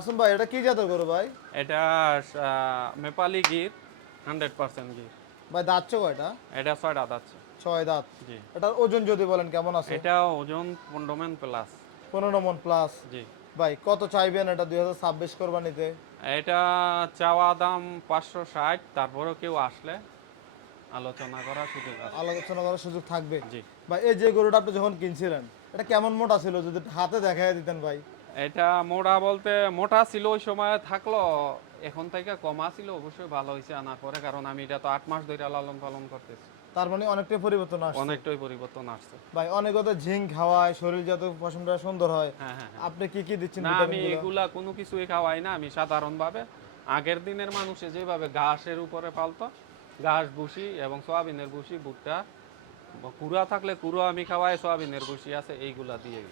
মাসুম ভাই এটা কি জাতের গরু ভাই? এটা নেপালি গির 100% গির। ভাই দাঁতছে কয়টা? এটা 6 দাঁত আছে। 6 দাঁত। জি। এটার ওজন যদি বলেন কেমন আছে? এটা ওজন 15 মণ প্লাস। 15 মণ প্লাস। জি। ভাই কত চাইবেন এটা 2026 কোরবানিতে? এটা চাওয়া দাম 560, তারপরেও কেউ আসলে আলোচনা করার সুযোগ আছে। আলোচনা করার সুযোগ থাকবে। জি। ভাই এই যে গরুটা আপনি যখন কিনছিলেন, এটা কেমন মোটা ছিল যদি হাতে দেখায় দিতেন ভাই? এটা মোটা বলতে মোটা ছিল ওই সময়, থাকলো এখন থেকে কমা ছিল। অবশ্যই ভালো হয়েছে আনার পরে, কারণ আমি এটা তো 8 মাস ধরে লালন পালন করতেছি। তার মানে অনেকটাই পরিবর্তন আসছে। অনেকটাই পরিবর্তন আসছে। ভাই অনেকে তো ঝিঙ্ক খাওয়ায় শরীর যাতে পশমটা সুন্দর হয়। হ্যাঁ, হ্যাঁ, হ্যাঁ। আপনি কি কি দিচ্ছেন না, আমি ভিটামিন গুলো? এগুলা কোনো কিছুই খাওয়াই না। আমি সাধারণভাবে আগের দিনের মানুষে যেভাবে ঘাসের উপরে পালতো, ঘাস, ভুসি এবং সয়াবিনের ভুসি, ভুট্টা, কুড়া থাকলে কুড়ো আমি খাওয়াই, সয়াবিনের ভুসি আছে, এইগুলা দিয়ে।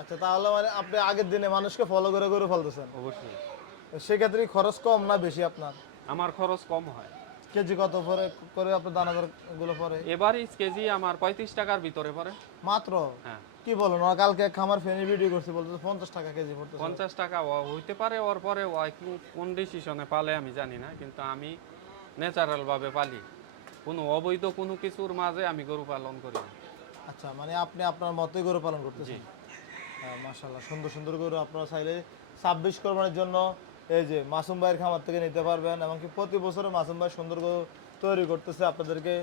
আচ্ছা তাহলে মানে আপনি আগের দিনে মানুষকে ফলো করে গরু ফেলতেছেন। অবশ্যই সেক্ষেত্রে কি খরচ কম না বেশি আপনার? আমার খরচ কম হয়। কেজি কত পরে করে আপনার দানাদার গুলো পরে? এবারই কেজি আমার 35 টাকার ভিতরে পড়ে। মাত্র? হ্যাঁ। কি বলেন, ওরা কালকে এক খামার ফেনি ভিডিও করছে, বলতেছে 50 টাকা কেজি পড়তেছে। 50 টাকা হইতে পারে, ওর পরে কোন ডিসিশনে পালে আমি জানি না, কিন্তু আমি ন্যাচারাল ভাবে পালি। কোনো অবৈধ কোনো কিছুর মাঝে আমি গরু পালন করি না। আচ্ছা মানে আপনি আপনার মতোই গরু পালন জি। করতেছেন। হ্যাঁ মাশাআল্লাহ, সুন্দর সুন্দর গরু আপনারা চাইলে 26 কোরবানির জন্য এই যে মাসুম ভাইয়ের খামার থেকে নিতে পারবেন। এমনকি প্রতি বছরে মাসুম ভাই সুন্দর গরু তৈরি করতেছে আপনাদেরকে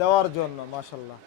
দেওয়ার জন্য। মাশাআল্লাহ।